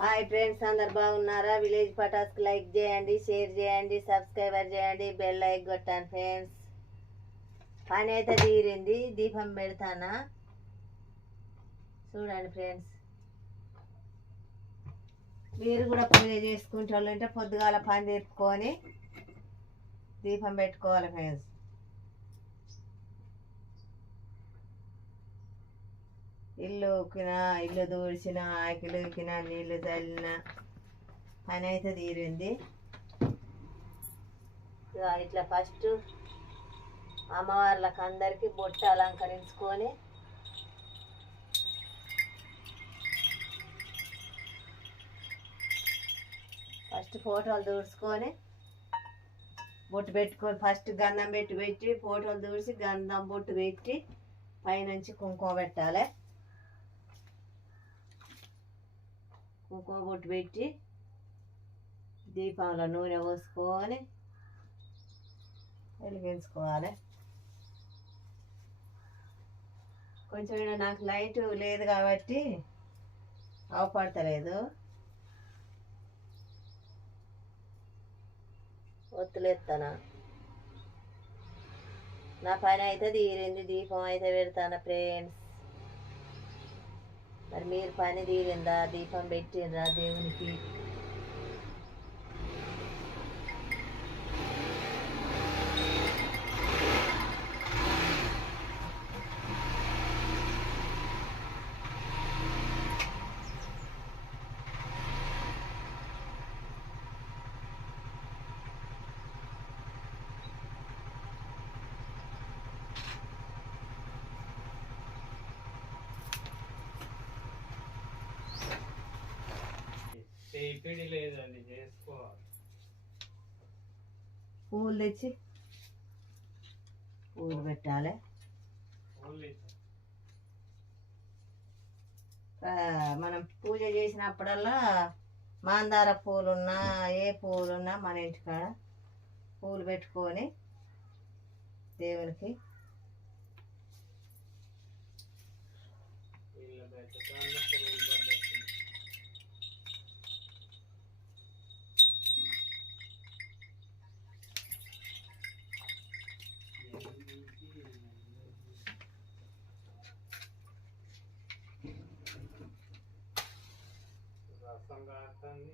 Hi friends, అందరు బాగున్నారా? Village పటాస్కి like చేయండి, షేర్ చేయండి, సబ్స్క్రైబర్ చేయండి, బెల్ లైక్ కొట్టండి ఫ్రెండ్స్. పని అయితే తీరింది, దీపం పెడతానా చూడండి ఫ్రెండ్స్. మీరు కూడా పూజ చేసుకుంటే వాళ్ళంటే పొద్దుగాల పని తీర్పుకొని దీపం పెట్టుకోవాలి ఫ్రెండ్స్. ఇల్లు దూడిచిన, ఆకిలు ఊకిన, నీళ్లు చల్లిన పని అయితే తీరింది. ఇట్లా ఫస్ట్ అమ్మవార్లకు అందరికీ బొట్టు అలంకరించుకొని ఫస్ట్ ఫోటోలు దూడ్చుకొని బొట్టు పెట్టుకొని ఫస్ట్ గంధం పెట్టి ఫోటోలు దూడిచి గంధం బొట్టు పెట్టి పైనుంచి కుంకుమ పెట్టాలి. కుంకుమ బొట్టు పెట్టి దీపంలో నూనె పోసుకొని వెలిగించుకోవాలి. కొంచెం నాకు లైట్ లేదు కాబట్టి అవపడతలేదు, ఒత్తులేస్తానా. నా పని అయితే తీరింది, దీపం అయితే పెడతాను ఫ్రెండ్స్. మరి మీరు పని తీరిందా? దీపం పెట్టిండ్రా దేవునికి? లేదండి, చేసుకోవాలి. పువ్వులు తెచ్చి పువ్వులు పెట్టాలి. మనం పూజ చేసినప్పుడల్లా మందార పూలున్నా ఏ పువ్వులున్నా మన ఇంటికాడ పూలు పెట్టుకొని దేవునికి రసం కాస్తుంది.